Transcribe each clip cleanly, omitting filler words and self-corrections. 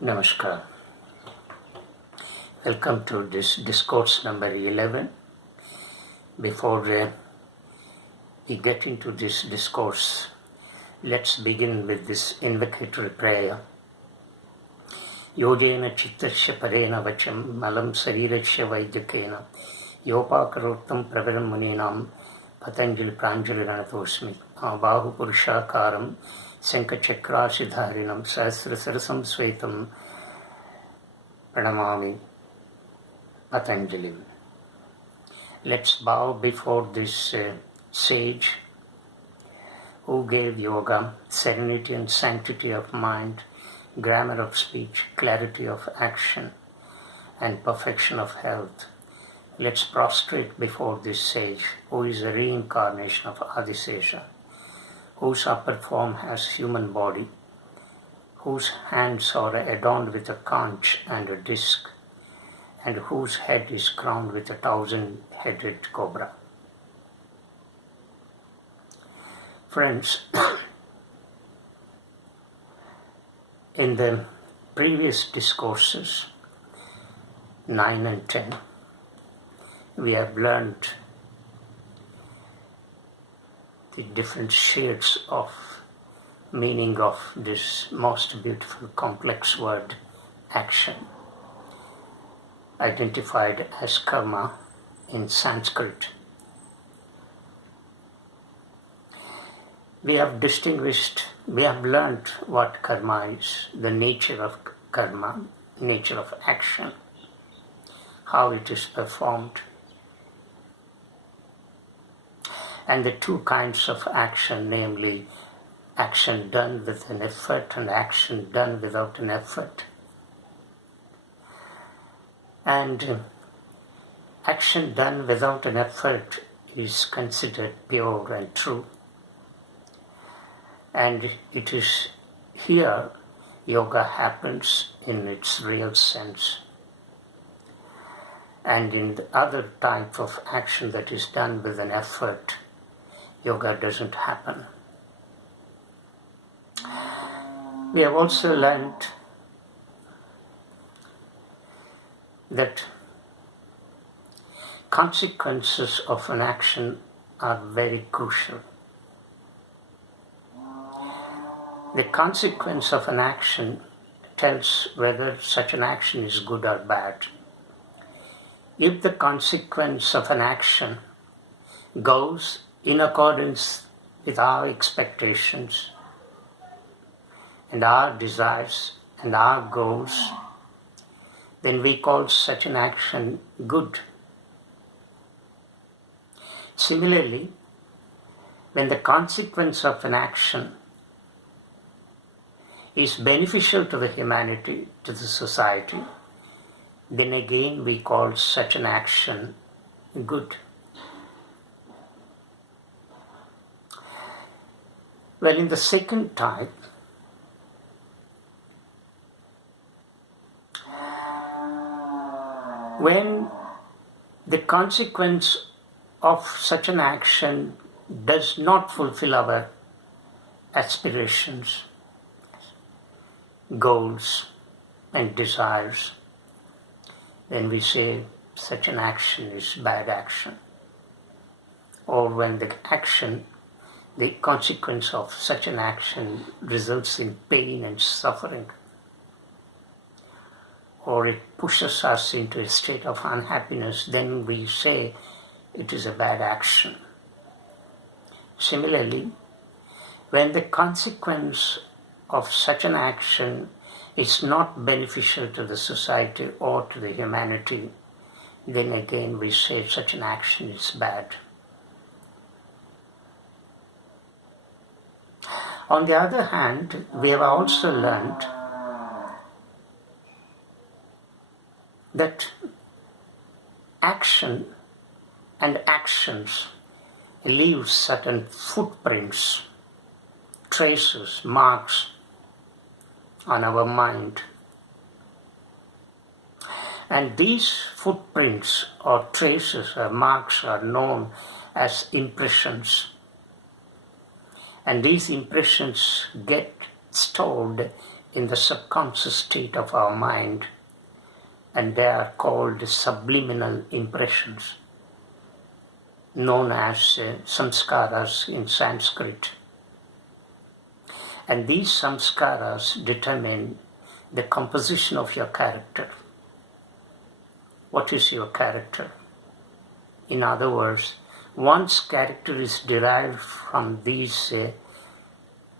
Namaskar. Welcome to this Discourse number 11. Before we get into this discourse, let's begin with this invocatory prayer. Yojena chittasya parena vacham malam sarirasya vaidyakena yopakarottam pravaram muninam patanjali pranjali ranatosmi bahu purushakaram Sankachakrashidharinam Sahasrasarasam Svetam Pranamami Patanjali. Let's bow before this sage who gave yoga serenity and sanctity of mind, grammar of speech, clarity of action, and perfection of health. Let's prostrate before this sage who is a reincarnation of Adisesha, whose upper form has human body, whose hands are adorned with a conch and a disc, and whose head is crowned with a 1,000-headed cobra. Friends, in the previous discourses, 9 and 10, we have learned the different shades of meaning of this most beautiful complex word, action, identified as karma in Sanskrit. We have learned what karma is, the nature of karma, nature of action, how it is performed, and the two kinds of action, namely action done with an effort and action done without an effort. And action done without an effort is considered pure and true. And it is here yoga happens in its real sense. And in the other type of action that is done with an effort, yoga doesn't happen. We have also learned that consequences of an action are very crucial. The consequence of an action tells whether such an action is good or bad. If the consequence of an action goes in accordance with our expectations and our desires and our goals, then we call such an action good. Similarly, when the consequence of an action is beneficial to the humanity, to the society, then again we call such an action good. Well, in the second type, when the consequence of such an action does not fulfill our aspirations, goals, and desires, then we say such an action is bad action. Or when the consequence of such an action results in pain and suffering, or it pushes us into a state of unhappiness, then we say it is a bad action. Similarly, when the consequence of such an action is not beneficial to the society or to the humanity, then again we say such an action is bad. On the other hand, we have also learned that action and actions leave certain footprints, traces, marks on our mind. And these footprints or traces or marks are known as impressions. And these impressions get stored in the subconscious state of our mind, and they are called subliminal impressions, known as samskaras in Sanskrit. And these samskaras determine the composition of your character. What is your character? In other words, one's character is derived from these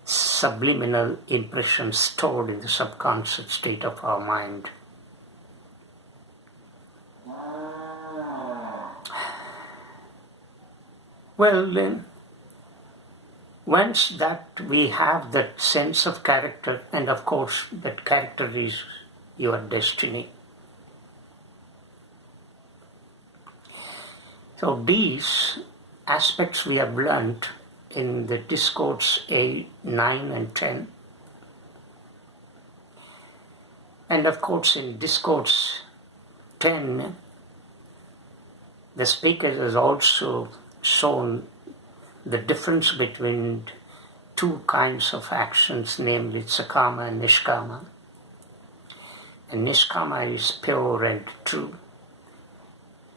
subliminal impressions stored in the subconscious state of our mind. Well, once that we have that sense of character, and of course that character is your destiny. So these aspects we have learned in the Discourse 8, 9 and 10. And of course in Discourse 10, the speaker has also shown the difference between two kinds of actions, namely sakama and nishkama. And nishkama is pure and true,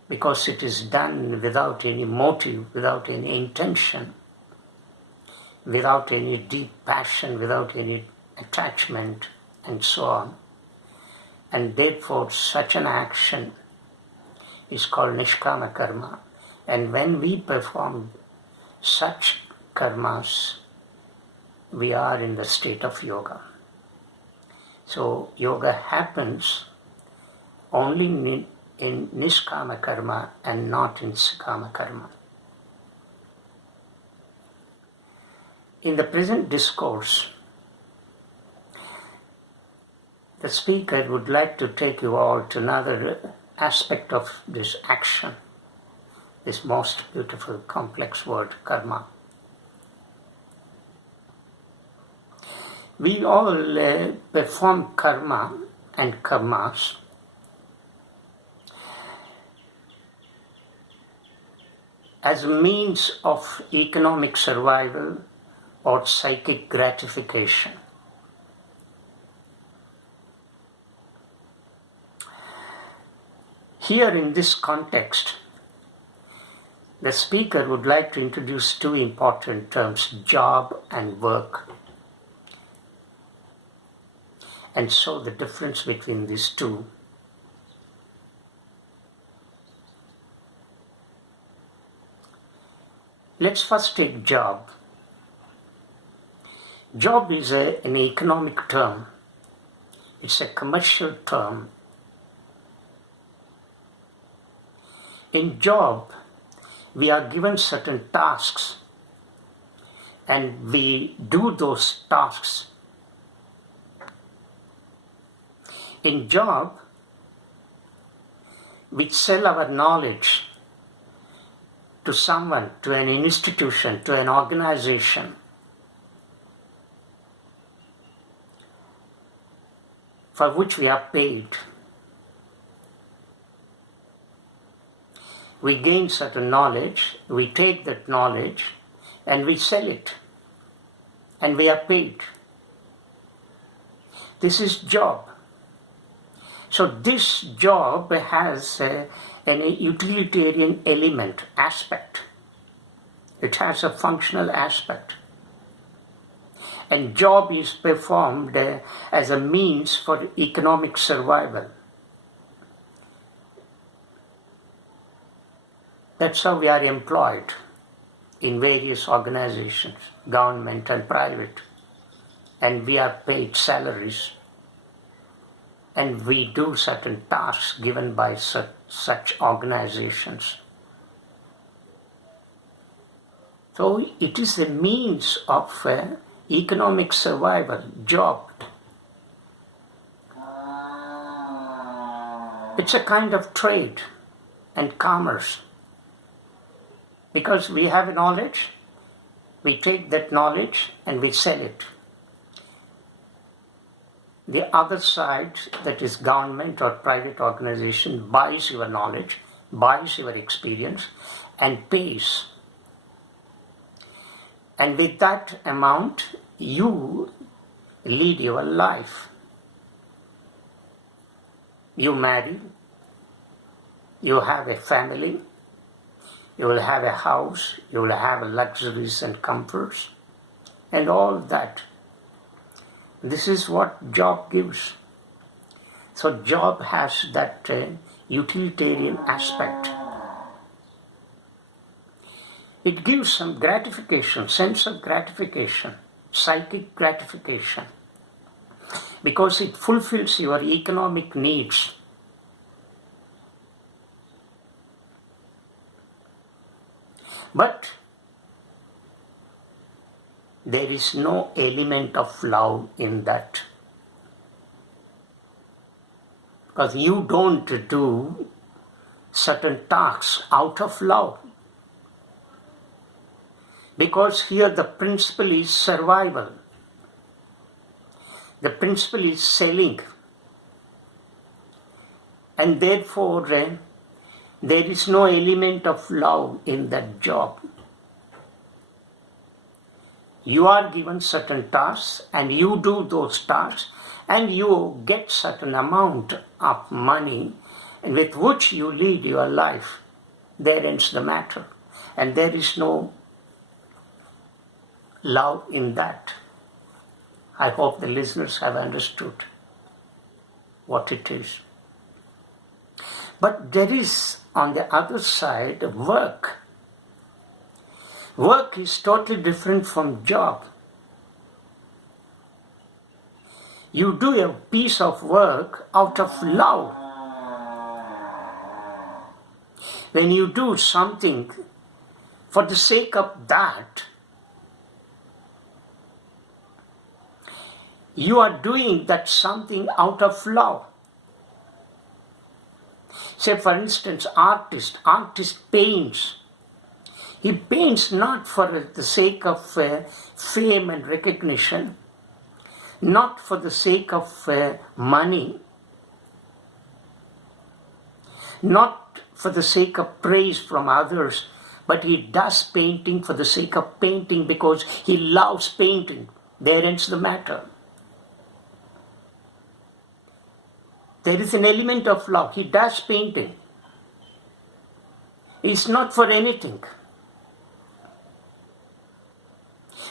because it is done without any motive, without any intention, without any deep passion, without any attachment, and so on. And therefore such an action is called nishkama karma. And when we perform such karmas, we are in the state of yoga. So yoga happens only in nishkama karma and not in sakama karma. In the present discourse, the speaker would like to take you all to another aspect of this action, this most beautiful complex word, karma. We all perform karma and karmas as a means of economic survival or psychic gratification. Here in this context, the speaker would like to introduce two important terms, job and work, and show the difference between these two. Let's first take job. Job is an economic term. It's a commercial term. In job, we are given certain tasks and we do those tasks. In job, we sell our knowledge to someone, to an institution, to an organization, for which we are paid. We gain certain knowledge, we take that knowledge and we sell it, and we are paid. This is job. So this job has an utilitarian element, aspect. It has a functional aspect. And job is performed as a means for economic survival. That's how we are employed in various organizations, government and private. And we are paid salaries. And we do certain tasks given by such organizations. So it is a means of economic survival, job. It's a kind of trade and commerce. Because we have knowledge, we take that knowledge and we sell it. The other side, that is government or private organization, buys your knowledge, buys your experience and pays. And with that amount, you lead your life. You marry, you have a family, you will have a house, you will have luxuries and comforts, and all that. This is what job gives. So job has that utilitarian aspect. It gives some gratification, sense of gratification, psychic gratification, because it fulfills your economic needs. But there is no element of love in that. Because you don't do certain tasks out of love. Because here the principle is survival. The principle is selling. And therefore, there is no element of love in that job. You are given certain tasks and you do those tasks and you get certain amount of money with which you lead your life. There ends the matter. And there is no love in that. I hope the listeners have understood what it is. But there is, on the other side, work. Work is totally different from job. You do a piece of work out of love. When you do something for the sake of that, you are doing that something out of love. Say, for instance, artist paints. He paints not for the sake of fame and recognition, not for the sake of money, not for the sake of praise from others, but he does painting for the sake of painting because he loves painting. There ends the matter. There is an element of love. He does painting. It's not for anything.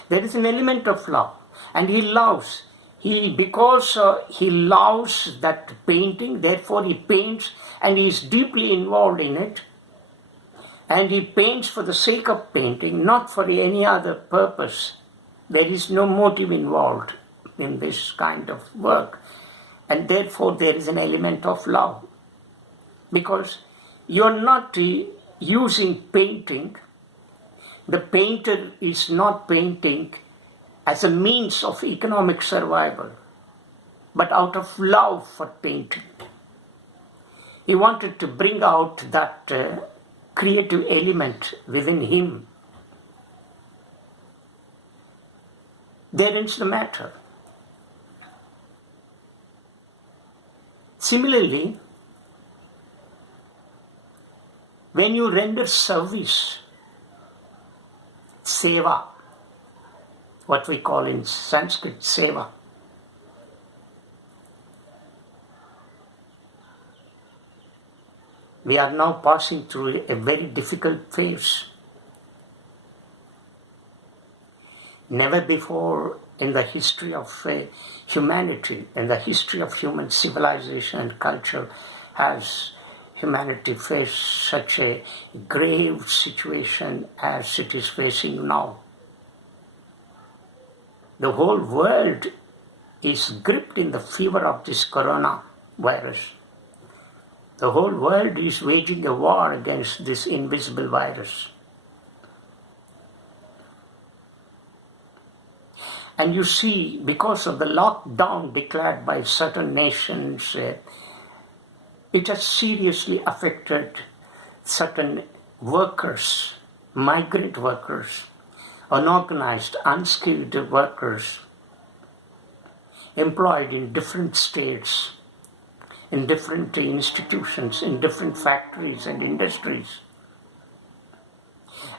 There is an element of love. And he loves. Because he loves that painting, therefore he paints and he is deeply involved in it. And he paints for the sake of painting, not for any other purpose. There is no motive involved in this kind of work. And therefore there is an element of love. Because you are not using painting. The painter is not painting as a means of economic survival, but out of love for painting. He wanted to bring out that creative element within him. There ends the matter. Similarly, when you render service, seva, what we call in Sanskrit seva, we are now passing through a very difficult phase. Never before in the history of humanity, in the history of human civilization and culture, has humanity faced such a grave situation as it is facing now. The whole world is gripped in the fever of this corona virus. The whole world is waging a war against this invisible virus. And you see, because of the lockdown declared by certain nations, it has seriously affected certain workers, migrant workers, unorganized, unskilled workers, employed in different states, in different institutions, in different factories and industries.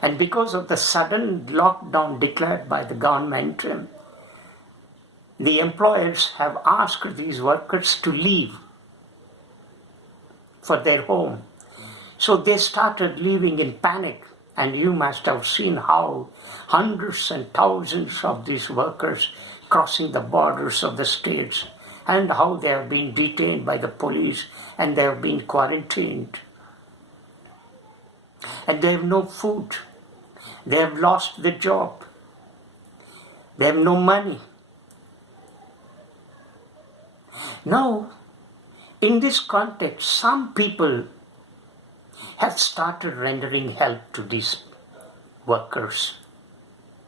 And because of the sudden lockdown declared by the government, the employers have asked these workers to leave. for their home. So they started living in panic, and you must have seen how hundreds and thousands of these workers crossing the borders of the states, and how they have been detained by the police and they have been quarantined. And they have no food. They have lost their job. They have no money. Now, in this context, some people have started rendering help to these workers,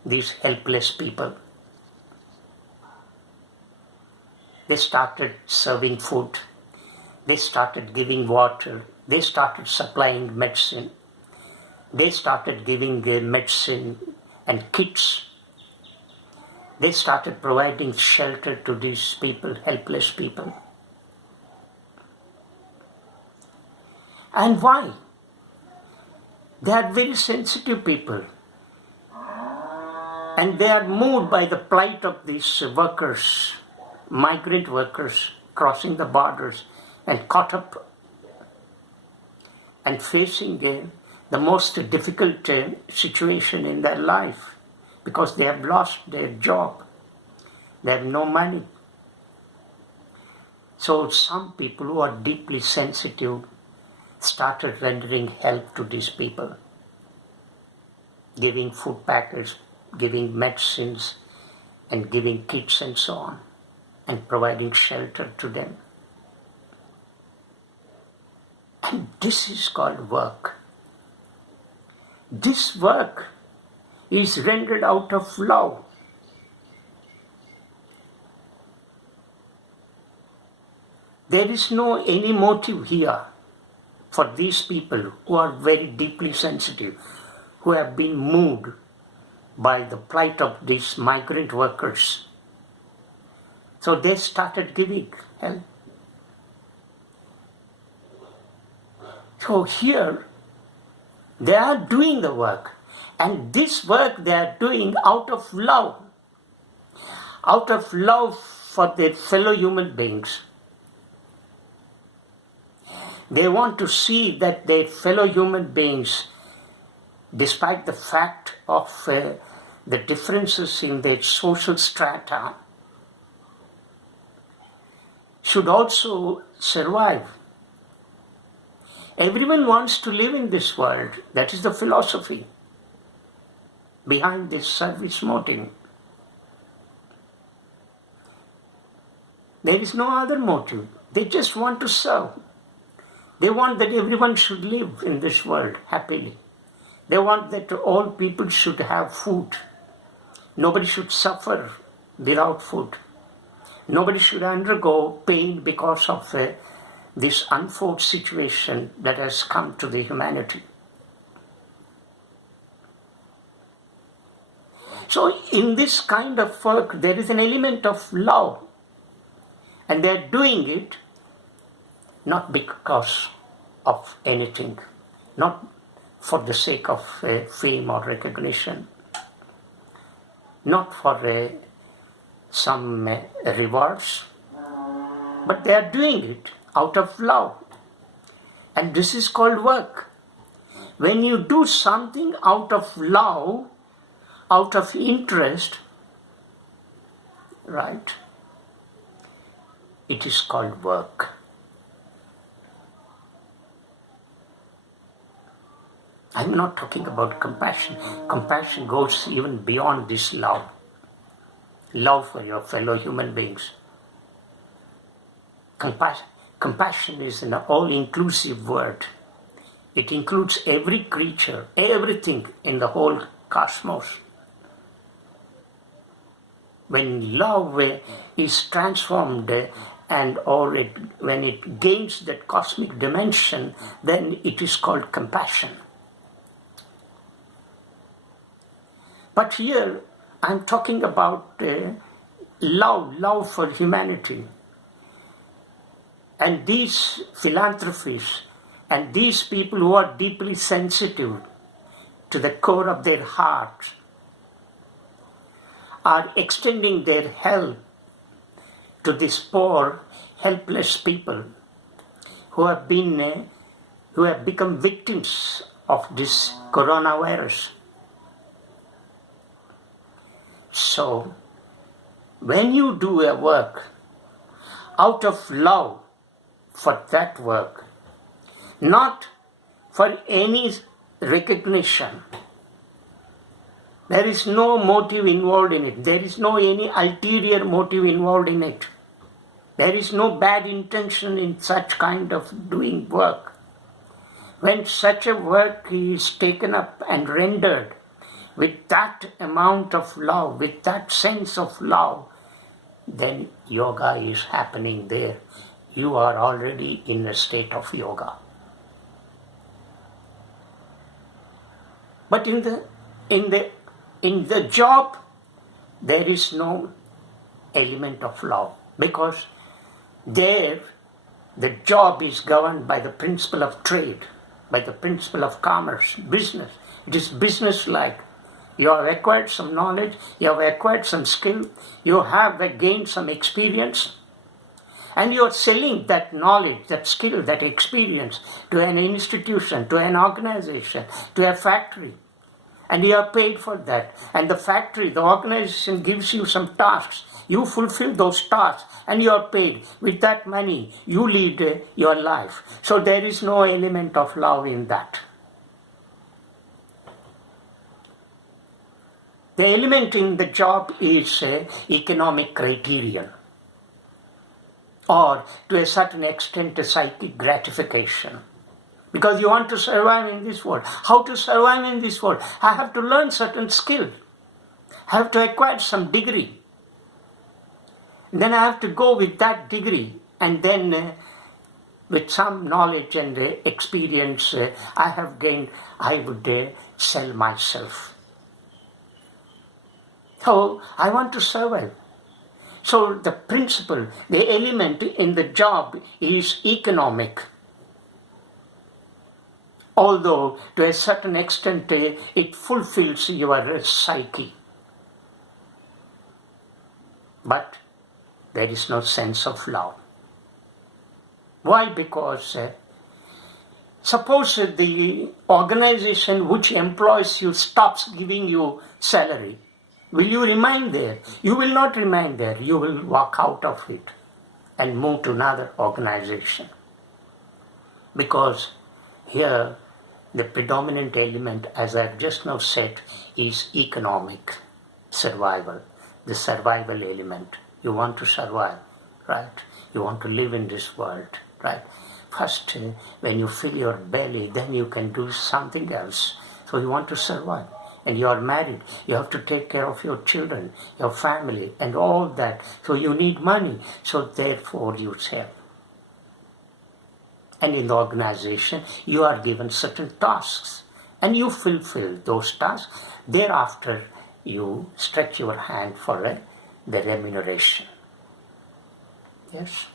these helpless people. They started serving food. They started giving water. They started supplying medicine. They started giving medicine and kits. They started providing shelter to these people, helpless people. And why? They are very sensitive people. And they are moved by the plight of these workers, migrant workers crossing the borders and caught up and facing the most difficult situation in their life, because they have lost their job. They have no money. So some people who are deeply sensitive started rendering help to these people, giving food packets, giving medicines, and giving kits and so on, and providing shelter to them. And this is called work. This work is rendered out of love. There is no any motive here for these people who are very deeply sensitive, who have been moved by the plight of these migrant workers. So they started giving help. So here they are doing the work, and this work they are doing out of love for their fellow human beings. They want to see that their fellow human beings, despite the fact of the differences in their social strata, should also survive. Everyone wants to live in this world. That is the philosophy behind this service motive. There is no other motive. They just want to serve. They want that everyone should live in this world happily. They want that all people should have food. Nobody should suffer without food. Nobody should undergo pain because of this unfortunate situation that has come to the humanity. So in this kind of work, there is an element of love. And they are doing it not because of anything, not for the sake of fame or recognition, not for some rewards, but they are doing it out of love. And this is called work. When you do something out of love, out of interest, right, it is called work. I'm not talking about compassion. Compassion goes even beyond this love. Love for your fellow human beings. Compassion is an all-inclusive word. It includes every creature, everything in the whole cosmos. When love is transformed when it gains that cosmic dimension, then it is called compassion. But here I'm talking about love for humanity. And these philanthropists and these people who are deeply sensitive to the core of their heart are extending their help to these poor, helpless people who have become victims of this coronavirus. So, when you do a work out of love for that work, not for any recognition, there is no motive involved in it. There is no any ulterior motive involved in it. There is no bad intention in such kind of doing work. When such a work is taken up and rendered with that amount of love, with that sense of love, then yoga is happening there. You are already in a state of yoga. But in the job, there is no element of love, because there the job is governed by the principle of trade, by the principle of commerce, business. It is business-like. You have acquired some knowledge, you have acquired some skill, you have gained some experience, and you are selling that knowledge, that skill, that experience to an institution, to an organization, to a factory. And you are paid for that. And the factory, the organization gives you some tasks. You fulfill those tasks and you are paid. With that money, you lead your life. So there is no element of love in that. The element in the job is economic criterion, or to a certain extent a psychic gratification. Because you want to survive in this world. How to survive in this world? I have to learn certain skill. I have to acquire some degree. Then I have to go with that degree, and then with some knowledge and experience I have gained, I would sell myself. So I want to survive. So the principle, the element in the job is economic. Although to a certain extent it fulfills your psyche. But there is no sense of love. Why? Because suppose the organization which employs you stops giving you salary. Will you remain there? You will not remain there. You will walk out of it and move to another organization. Because here the predominant element, as I've just now said, is economic survival, the survival element. You want to survive, right? You want to live in this world, right? First, when you fill your belly, then you can do something else. So you want to survive. And you are married, you have to take care of your children, your family, and all that. So you need money. So therefore you sell. And in the organization, you are given certain tasks. And you fulfill those tasks. Thereafter, you stretch your hand for the remuneration. Yes?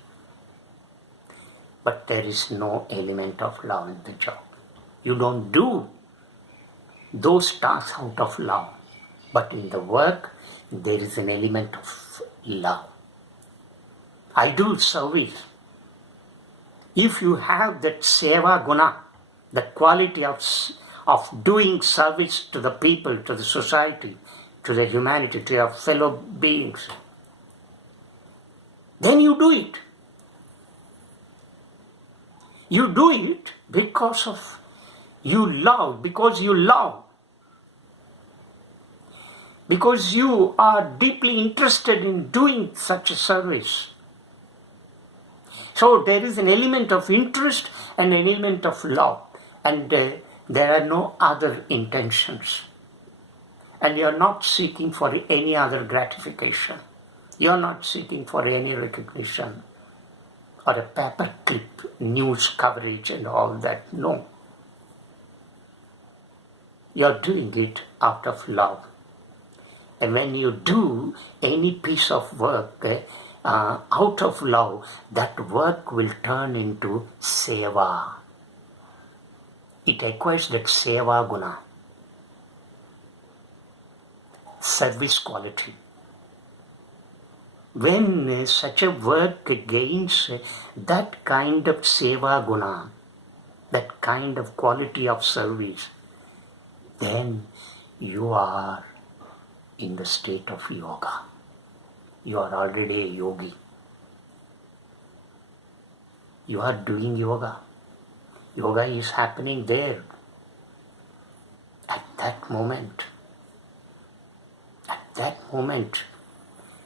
But there is no element of love in the job. You don't do those tasks out of love. But in the work, there is an element of love. I do service. If you have that seva guna, the quality of doing service to the people, to the society, to the humanity, to your fellow beings, then you do it. You do it because of you love, because you are deeply interested in doing such a service. So there is an element of interest and an element of love, and there are no other intentions. And you are not seeking for any other gratification. You are not seeking for any recognition or a paperclip news coverage and all that. No. You are doing it out of love. And when you do any piece of work out of love, that work will turn into seva. It acquires that seva guna, service quality. when such a work gains that kind of seva guna, that kind of quality of service, then you are in the state of yoga. You are already a yogi. You are doing yoga. Yoga is happening there, at that moment. At that moment,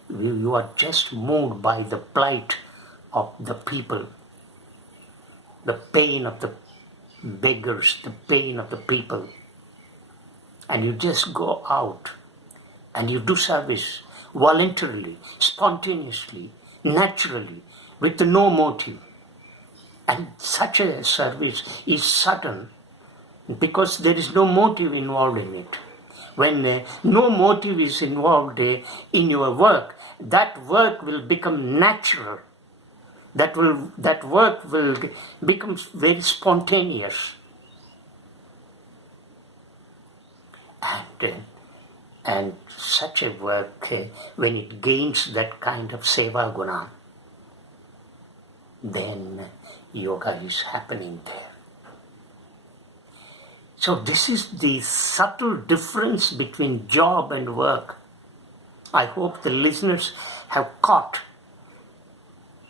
you are just moved by the plight of the people, the pain of the beggars, the pain of the people. And you just go out and you do service voluntarily, spontaneously, naturally, with no motive. And such a service is sudden because there is no motive involved in it. When no motive is involved in your work, that work will become natural. That work will become very spontaneous. And such a work, when it gains that kind of seva guna, then yoga is happening there. So this is the subtle difference between job and work. I hope the listeners have caught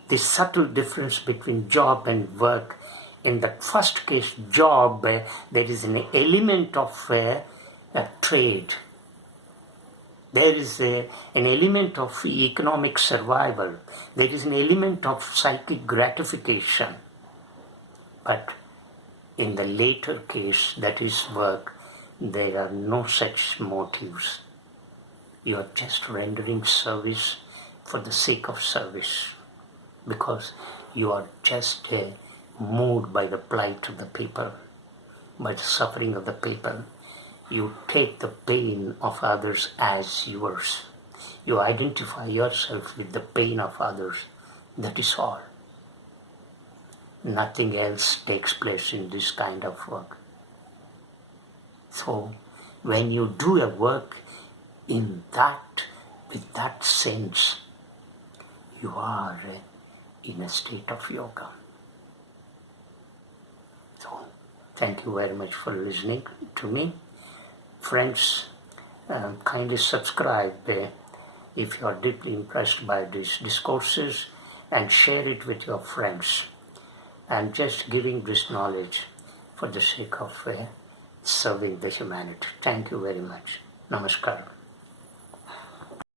the subtle difference between job and work. In the first case, job, there is an element of a trade. There is an element of economic survival. There is an element of psychic gratification. But in the later case, that is work, there are no such motives. You are just rendering service for the sake of service, because you are just moved by the plight of the people, by the suffering of the people. You take the pain of others as yours. You identify yourself with the pain of others. That is all. Nothing else takes place in this kind of work. So, when you do a work in that, with that sense, you are in a state of yoga. So, thank you very much for listening to me. Friends, kindly subscribe if you are deeply impressed by these discourses, and share it with your friends. And just giving this knowledge for the sake of serving the humanity. Thank you very much. Namaskar.